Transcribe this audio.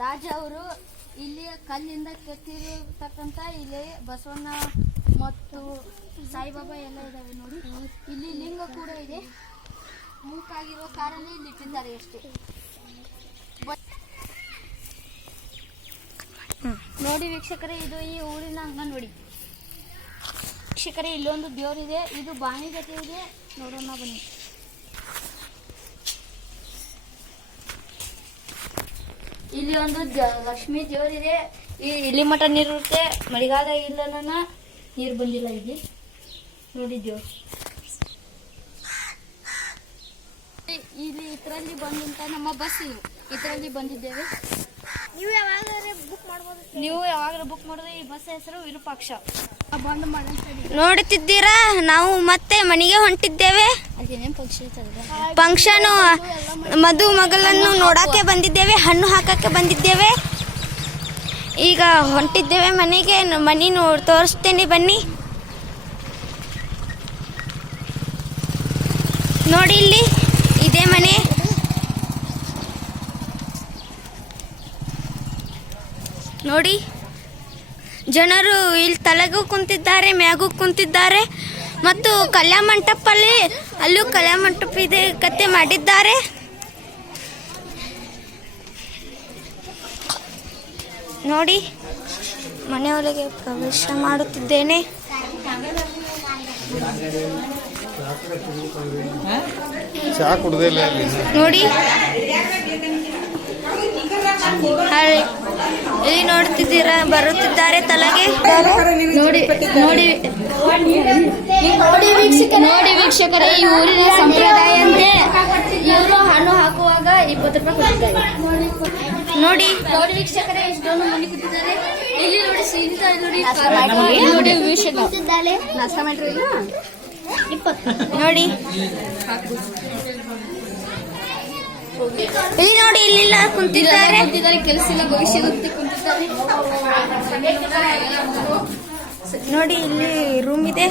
ರಾಜ ಅವರು ಇಲ್ಲಿ ಕಲ್ಲಿಂದ ಕೆತ್ತಿರತಕ್ಕಂತ ಇಲ್ಲಿ ಬಸವಣ್ಣ ಮತ್ತು ಸಾಯಿಬಾಬಾ ಎಲ್ಲ ಇದಾವೆ ನೋಡಿ. ಇಲ್ಲಿ ಲಿಂಗ ಕೂಡ ಇದೆ. ಮೂಕಾಗಿರೋ ಕಾರಣ ಇಲ್ಲಿ ಇಟ್ಟಿದ್ದಾರೆ ಅಷ್ಟೇ. ನೋಡಿ ವೀಕ್ಷಕರೇ, ಇದು ಈ ಊರಿನ ಅಂಗನವಾಡಿ. ವೀಕ್ಷಕರೇ, ಇಲ್ಲೊಂದು ದೇವರಿದೆ. ಇದು ಬಾಣಿ ಜೊತೆ ಇದೆ, ನೋಡೋಣ ಬನ್ನಿ. ಇಲ್ಲಿ ಒಂದು ಲಕ್ಷ್ಮೀ ದೇವರಿದೆ. ಇಲ್ಲಿ ಮಠ ನೀರಿರುತ್ತೆ. ಮಳೆಗಾಲ ಇಲ್ಲ, ನೀರು ಬಂದಿಲ್ಲ ಇಲ್ಲಿ ನೋಡಿ ದೇವ್ರು. ಇಲ್ಲಿ ಇದರಲ್ಲಿ ಬಂದಂತ ನಮ್ಮ ಬಸ್ ಇದರಲ್ಲಿ ಬಂದಿದ್ದೇವೆ. ನೀವು ಯಾವಾಗಾದ್ರೂ ಬುಕ್ ಮಾಡಿದ್ರೆ ಈ ಬಸ್ ಹೆಸರು ವಿರೂಪಾಕ್ಷ. ನೋಡುತ್ತಿದ್ದೀರಾ, ನಾವು ಮತ್ತೆ ಮನೆಗೆ ಹೊಂಟಿದ್ದೇವೆ. ಫಂಕ್ಷನ್ ಮಧು ಮಗಳನ್ನು ನೋಡಕ್ಕೆ ಬಂದಿದ್ದೇವೆ, ಹಣ್ಣು ಹಾಕಕ್ಕೆ ಬಂದಿದ್ದೇವೆ. ಈಗ ಹೊಂಟಿದ್ದೇವೆ ಮನೆಗೆ. ಮನೆ ತೋರಿಸ್ತೇನೆ ಬನ್ನಿ. ನೋಡಿ, ಇಲ್ಲಿ ಇದೇ ಮನೆ. ನೋಡಿ, ಜನರು ಇಲ್ಲಿ ತಲೆಗೂ ಕುಂತಿದ್ದಾರೆ, ಮ್ಯಾಗೂ ಕುಂತಿದ್ದಾರೆ. ಮತ್ತು ಕಲ್ಯಾಣ ಮಂಟಪಲ್ಲಿ ಅಲ್ಲೂ ಕಲ್ಯಾಣ ಮಂಟಪ ಇದೆ, ಕತೆ ಮಾಡಿದ್ದಾರೆ. ನೋಡಿ, ಮನೆಯೊಳಗೆ ಪ್ರವೇಶ ಮಾಡುತ್ತಿದ್ದೇನೆ. ನೋಡಿ, ಇಲ್ಲಿ ನೋಡ್ತಿದ್ದೀರಾ, ಬರುತ್ತಿದ್ದಾರೆ ತಲೆಗೆ. ನೋಡಿ ನೋಡಿ ನೋಡಿ ವೀಕ್ಷಕರೇ, ಈ ಊರಿನ ಸಂಪ್ರದಾಯ ಅಂತೆ ಇವರು ಹಣ್ಣು ಹಾಕುವಾಗ 20 ರೂಪಾಯಿ ಕೊಟ್ಟಿದ್ದಾರೆ. ನೋಡಿ ನೋಡಿ ವೀಕ್ಷಕರೇ, ಇಷ್ಟೊಂದು ಮನೆ ಕೂತಿದ್ದಾರೆ. ಇಲ್ಲಿ ನೋಡಿ ಸೀನಿತ ನೋಡಿ ನೋಡಿ ವೀಕ್ಷಕ ನಾಷ್ಟ ಮಾಡ್ರಿ. 20 ನೋಡಿ, ಇಲ್ಲಿ ನೋಡಿ, ಇಲ್ಲೆಲ್ಲ ಕುಂತಿದ್ದಾರೆ. ಕೆಲಸ ಇಲ್ಲ, ಭವಿಷ್ಯ ಕುಂತಿದ್ದಾರೆ. ನೋಡಿ, ಇಲ್ಲಿ ರೂಮ್ ಇದೆ.